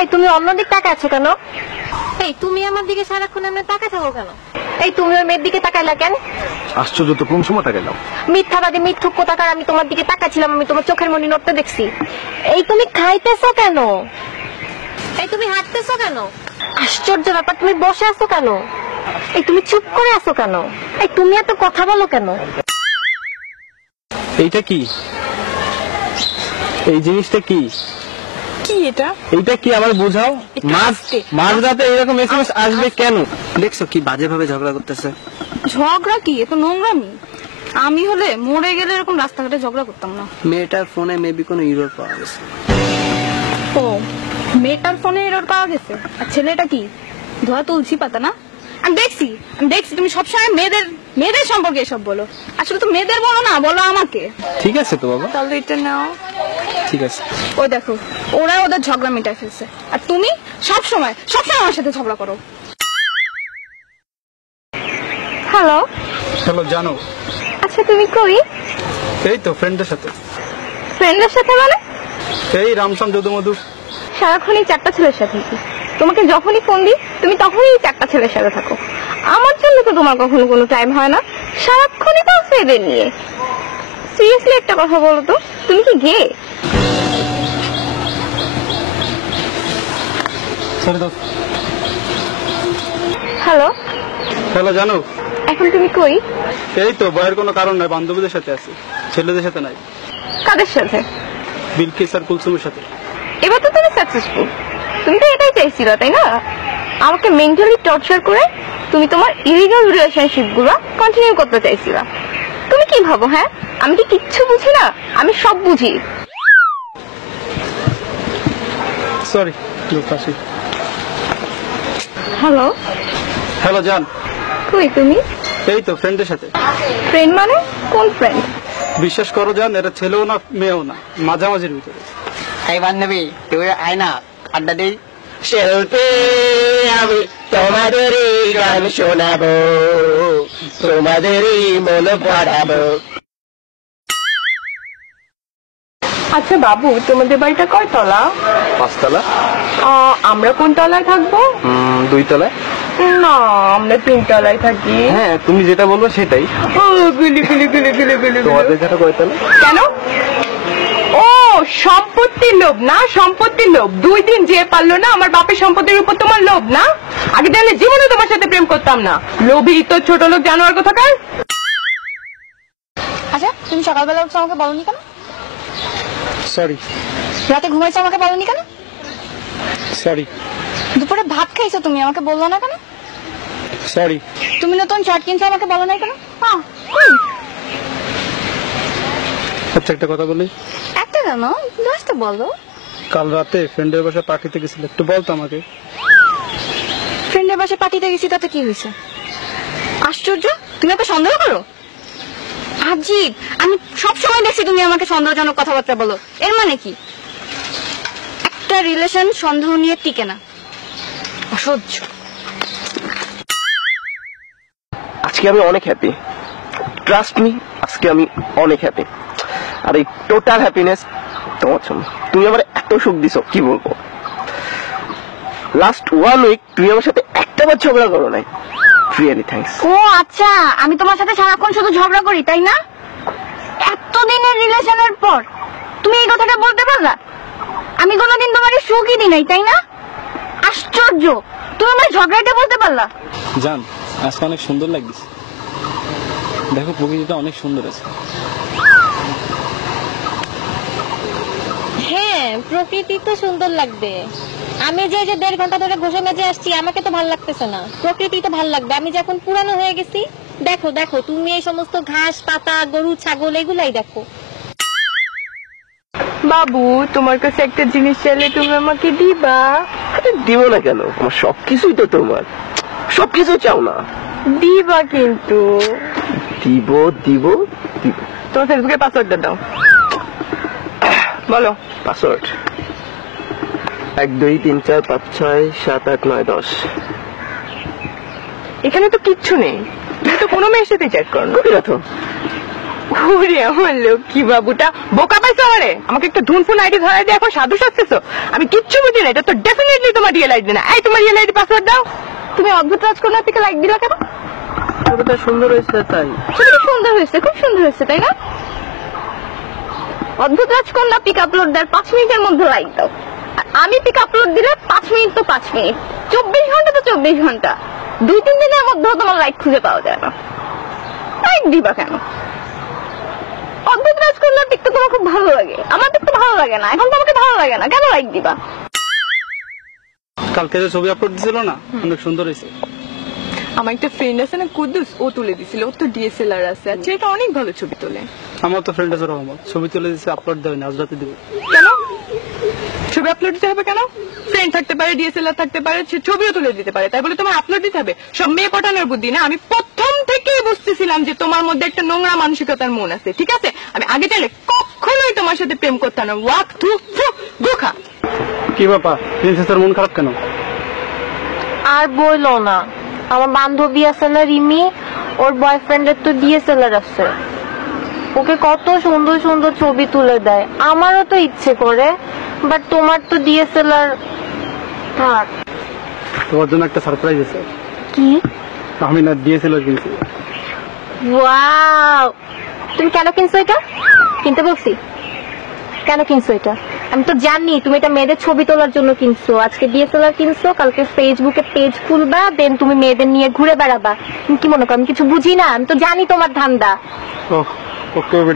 এই তুমি অন্যদিক তাকাচ্ছ কেন? এই তুমি আমার দিকে সারাক্ষণ এমনি তাকায় থাকো কেন? এই তুমি ওই মেয়ের দিকে তাকাইলা কেন? আশ্চর্য তো, কোন সময় তাকাইলাম? মিথ্যাবাদী মিথ্যুক কোথাকার, আমি তোমার দিকে তাকাচ্ছিলাম, আমি তোমার চোখের মনি নড়তে দেখছি। এই তুমি খাইতেছো কেন? এই তুমি হাঁটতেছো কেন? আশ্চর্য ব্যাপার, তুমি বসে আছো কেন? এই তুমি চুপ করে আছো কেন? এই তুমি এত কথা বলো কেন? এইটা কি? এই জিনিসটা কি? কি এটা? এইটা কি আমার বোঝাও। মাঝরাতে এরকম এসএমএস আসবে কেন? দেখছো কি বাজে ভাবে ঝগড়া করতেছে। ঝগড়া কি? এত নোংরামি। আমি হলে মরে গেলে এরকম রাস্তাঘাটে ঝগড়া করতাম না। মেয়েটার ফোনে মেবি কোনো এরর পাওয়া গেছে। ও, মেয়েটার ফোনে এরর পাওয়া গেছে। আর ছেলেটা কি ধোয়া তুলসী পাতা না? আমি দেখছি তুমি সবসময় মেয়েদের সম্পর্কে এসব বলো। আসলে তো মেয়েদের বলো না, বলো আমাকে। ঠিক আছে তো বাবা, তাহলে এটা নাও। ঠিক আছে। ও দেখো, ওরা ওদের ঝগড়া মেটায় ফেলছে, আর তুমি সবসময় আমার সাথে ঝগড়া করো। হ্যালো চলো জানো। আচ্ছা তুমি কই? এই তো ফ্রেন্ডের সাথে। ফ্রেন্ডের সাথে মানে? এই রামসাম যদুমধু। সারাক্ষণই চারটা ছেলের সাথে। তোমাকে যখনই ফোন দিই তুমি তখনই চারটা ছেলের সাথে থাকো। আমার জন্য তো তোমার কখনো কোনো টাইম হয় না, সারাক্ষণই তো এদের নিয়ে। সিরিয়াসলি একটা কথা বলো তো, তুমি কি গে? হ্যালো হ্যালো জানো। এখন তুমি কই? এই তো বয়ের কোনো কারণ নাই, বান্ধবীদের সাথে আছি, ছেলেদের সাথে নাই। কাদের সাথে? বিলকিস আর কুলসুমের সাথে। এবার তো তুমি সাকসেসফুল। তুমি তো এটাই চাইছিলা তাই না? আমাকে মেন্টালি টর্চার করে তুমি তোমার ইলিগাল রিলেশনশিপ গুলো কন্টিনিউ করতে চাইছিলা। তুমি কি ভাবো? হ্যাঁ, আমি কি কিচ্ছু বুঝি না? আমি সব বুঝি। সরি লুকাসি। হ্যালো হ্যালো জান। কই তুমি? এই তো ফ্রেন্ডের সাথে। ফ্রেন্ড মানে কোন ফ্রেন্ড? বিশ্বাস করো জান, এটা ছেলেও না মেয়েও না, মাঝামাঝির ভিতরে। এই বান্ধবী তুই আয় না, আড্ডা দিই। শিল্পী আমি তোমাদেরই গান শোনাবো, তোমাদেরই মন পড়াবো। আচ্ছা বাবু, তোমাদের বাড়িটা কয় তলা? 5 তলা। আমরা কোন তলায় থাকবো? 2 তলায়। না, আমরা 3 তলায় থাকি। হ্যাঁ তুমি যেটা বলবো সেটাই। তোমাদের যেটা কয় তলা? কেন? ও সম্পত্তির লোভ না? সম্পত্তির লোভ। 2 দিন যে পারলো না আমার বাপের সম্পত্তির উপর তোমার লোভ না? আগে জানলে জীবনে তোমার সাথে প্রেম করতাম না। লোভী তো ছোট লোক জানোয়ার কোথাকার। আচ্ছা তুমি সকালবেলা উঠছো আমাকে বলনি কেন? সরি। রাতে ঘুমাইছো আমাকে বলনি কেন? সরি। দুপুরে ভাত খাইছো তুমি আমাকে বললো না কেন? সরি। তুমি নতুন শার্ট কিনছো আমাকে বলো না কেন? আচ্ছা একটা কথা বলি। একটা কেন, 10টা বলো। কাল রাতে ফ্রেন্ডের বাসায় পার্টিতে গেছিল, একটু বলতো আমাকে। ফ্রেন্ডের বাসায় পার্টিতে গেছি তাতে কি হয়েছে? আশ্চর্য, তুমি ওকে সন্দেহ করো? আজীব, আমি সবসময় দেখছি তুমি আমাকে সন্দেহজনক কথাবার্তা বলো। এর মানে কি? একটা রিলেশন সন্দেহ নিয়ে টিকে না। অসহ্য। আজকে আমি অনেক হ্যাপি, ট্রাস্ট মি, আজকে আমি অনেক হ্যাপি। আর এই টোটাল হ্যাপিনেস তোমার জন্য। তুমি আমার এত সুখ দিছো কি বলবো। লাস্ট 1 উইক তুমি আমার সাথে একটাবার ঝগড়া করো নাই। Really thanks. ও আচ্ছা, আমি তোমার সাথে সারাক্ষণ শুধু ঝগড়া করি তাই না? এতদিনের রিলেশনের পর তুমি এই কথাটা বলতে পারলা? আমি কোনোদিন তোমাকে সুখই দিই নাই তাই না? আশ্চর্য, তুমি আমার ঝগড়াটা বলতে পারলা? জান আজকে অনেক সুন্দর লাগছে। দেখো প্রকৃতিটা অনেক সুন্দর আছে। হ্যাঁ, প্রকৃতি তো সুন্দর লাগবে। আমি যে 1.5 ঘন্টা ধরে ঘষে মেজে আসছি, আমাকে তো ভালো লাগতেছে না। প্রকৃতি তো ভালো লাগবে। আমি যখন পুরানো হয়ে গেছি, দেখো দেখো তুমি এই সমস্ত ঘাস পাতা গরু ছাগল এগুলাই দেখো। বাবু, তোমার কাছে একটা জিনিস চাইলে তুমি আমাকে দিবা? দিব না কেন, আমার সবকিছুই তো তোমার। সবকিছু চাও না? দিবা কিন্তু। দিব দিব দিব। তোমার ফেসবুকের পাসওয়ার্ডটা দাও। বলো পাসওয়ার্ড 1 2 3 4 5 6 7 8 9 10। এখানে তো কিচ্ছু নেই। তুমি তো কোনো মেয়ের সাথে চ্যাট করো না। কপি রাখো। ওরে আমার লক্ষ্মী বাবুটা, বোকা পাইছো আমারে? আমাকে একটা ঢুনফুন আইডি ধরাই দিয়ে এখন সাধু সাজতেছো? আমি কিচ্ছু বুঝি না, এটা তো ডেফিনেটলি তোমার রিয়েল আইডি না। এই তোমার রিয়েল আইডি পাসওয়ার্ড দাও। তুমি অদ্ভুত রাজকন্যাকে লাইক দিলা কেন? ছবিটা সুন্দর হয়েছে তাই। ছবিটা সুন্দর হয়েছে, খুব সুন্দর হয়েছে, তাই না? অদ্ভুত রাজকন্যা পিক আপলোড দেওয়ার 5 মিনিটের মধ্যে লাইক দাও, আর আমি পিক আপলোড দিলে 5 মিনিট তো 5 মিনিট, 24 ঘন্টা তো 24 ঘন্টা, 2-3 দিনের মধ্যেও তোমার লাইক খুঁজে পাওয়া যায় না। লাইক দিবা কেন? অদ্ভুত রাজকন্যা পিক তো তোমার খুব ভালো লাগে, আমার পিক তো ভালো লাগে না, এখন তোমাকে ভালো লাগে না, কেন লাইক দিবা? কালকে যে ছবি আপলোড দিছিল না, অনেক সুন্দর হয়েছে। আমার একটা ফ্রেন্ড আছে না, কুদ্দুস, ও তুলে দিছিল, ওর তো ডিএসএলআর আছে, আর সেটা অনেক ভালো ছবি তোলে। আমার তো ফ্রেন্ড আছে রহমত, ছবি তুলে দিচ্ছে, আপলোড দেবে না, আজ রাতে দিবে। কেন ছবি আপলোড দিতে হবে? কেন? ফ্রেন্ড থাকতে পারে, ডিএসএলআর থাকতে পারে, সে ছবিও তুলে দিতে পারে, তাই বলে তোমার আপলোড দিতে হবে? সব মেয়ে পটানোর বুদ্ধি না। আমি প্রথম থেকেই বুঝতেছিলাম যে তোমার মধ্যে একটা নোংরা মানসিকতার মন আছে, ঠিক আছে? আমি আগে চাইলে কখনোই তোমার সাথে প্রেম করতাম না। ওয়াক থু গোখা। কি ব্যাপার, প্রিন্সেসের মন খারাপ কেন? আর বইলো না, আমার বান্ধবী আছে না রিমি, ওর বয়ফ্রেন্ডের তো ডিএসএলআর আছে, ওকে কত সুন্দর সুন্দর ছবি তুলে দেয়। আমারও তো ইচ্ছে করে, বাট তোমার তো ডিএসএলআর থাক। তোমার জন্য একটা সারপ্রাইজ আছে। কি? আমি না ডিএসএলআর কিনছি। ওয়াও, তুমি কেন কিনছো এটা? কিনতে বলছি? কেন কিনছো এটা? আমি তো জানি তুমি এটা মেয়েদের ছবি তোলার জন্য কিনছো। আজকে ডিএসএলআর কিনছো, কালকে ফেসবুকে পেজ খুলবা, দেন তুমি মেয়েদের নিয়ে ঘুরে বেড়াবা। তুমি কি মনে করো আমি কিছু বুঝি না? আমি তো জানি তোমার ধান্দা। ওকে, ওকে,